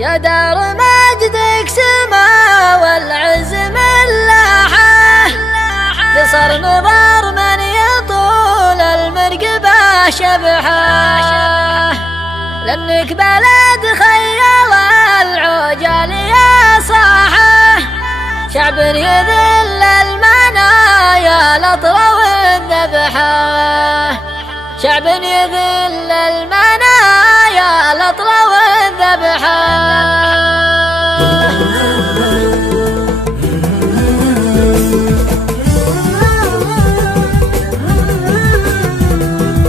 يا دار مجدك سما والعز ملاحه، قصر نظر من يطول المرقبة شبحه، لأنك بلد خيال العجال يا صاحه، شعب يذل المنايا الأطرى والذبحه، شعب يذل المنايا الأطرى والذبحه.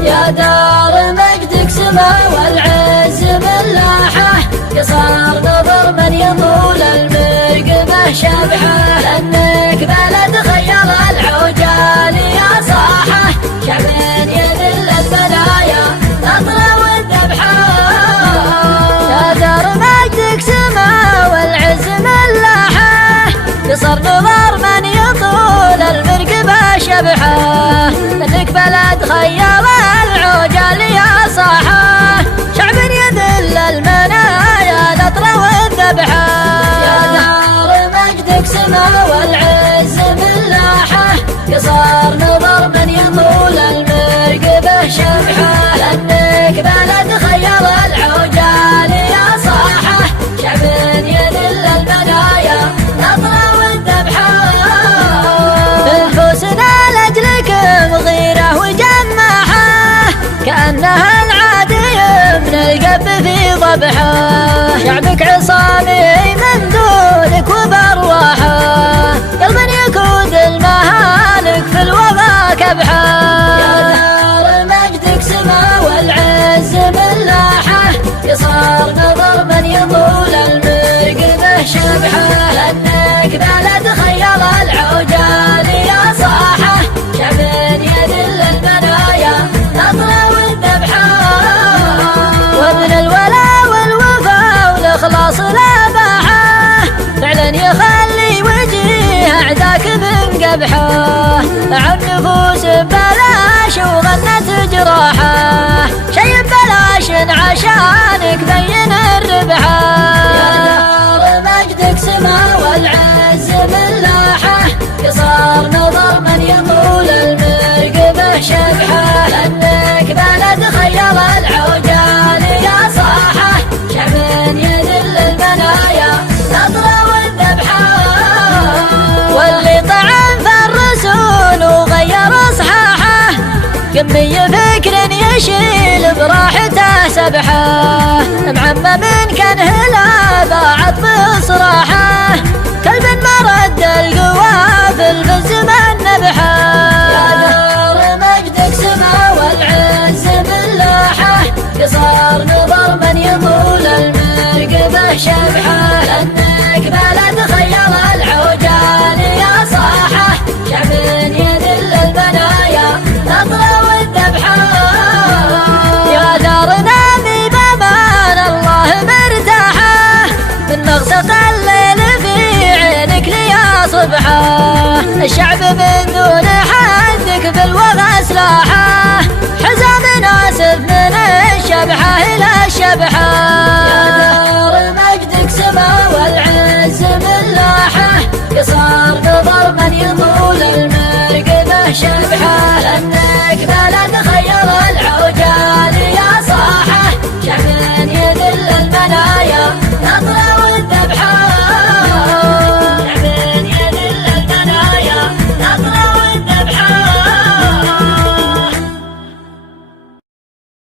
يا دار مجدك سما والعز ملاحه، قصار نظر من يطول المرقبة شبحه، لأنك بلد خيال العجال يا صاحه، شعب يذل البلايا الأطرى والذبحه. يا دار مجدك سما والعز ملاحه، قصر نظر من يطول المرقبة شبحه، لأنك بلد خيال العجال يا صاحه، شعب يذل المنايا الأطرى والذبحه. يا دار مجدك سما والعز ملاحه، قصار نظر من يطول المرقبة شبحه، لأنك بلد خيال العجال يا صاحه، شعب يذل المنايا الأطرى والذبحه. الحسنى لأجلكم غيره وجماحه، كأنها العادي من القب في ضبحه، شعبك عصامي من دونك وبرواحه، قلبا يكود المهالك في الوغى كبحه. يا دار مجدك سما والعز ملاحه، قصار نظر من يطول المرقبة شبحه، لأنك بلد خيال العجال يا صاحه، شعب يذل المنايا الأطرى والذبحه. وابن الولا والوفا والإخلاص لا باحه، فعلا يخلي وجيه أعداك من قبحه، عن نفوس ببلاش وغنت جراحه، شي ببلاش عشانك بين الربحه. يا دار مجدك سما والعز ملاحه، قصار نظر من يطول المرقبة شبحه، لأنك بلد خيال العجال يا صاحه، شعب يذل المنايا الأطرى والذبحه. واللي طعن في الرسول وغير صحاحه، كمي فكر يشيل براحته سبحه، معمم كان هلا باعت بصراحه، كلب مرد القوافل في الزمن نبحه. يا دار مجدك سما والعز ملاحه، قصار نظر من يطول المرقبة شبحه، لأنك بلد خيال العجال يا صاحه، شعب يذل المنايا الأطرى والذبحه. يا دار نامي بأمان الله مرتاحه، من مغسق الليل في عينك ليا صبحه، الشعب من دون حدك في الوغى سلاحه، حزام ناسف من الشبحه إلى الشبحه.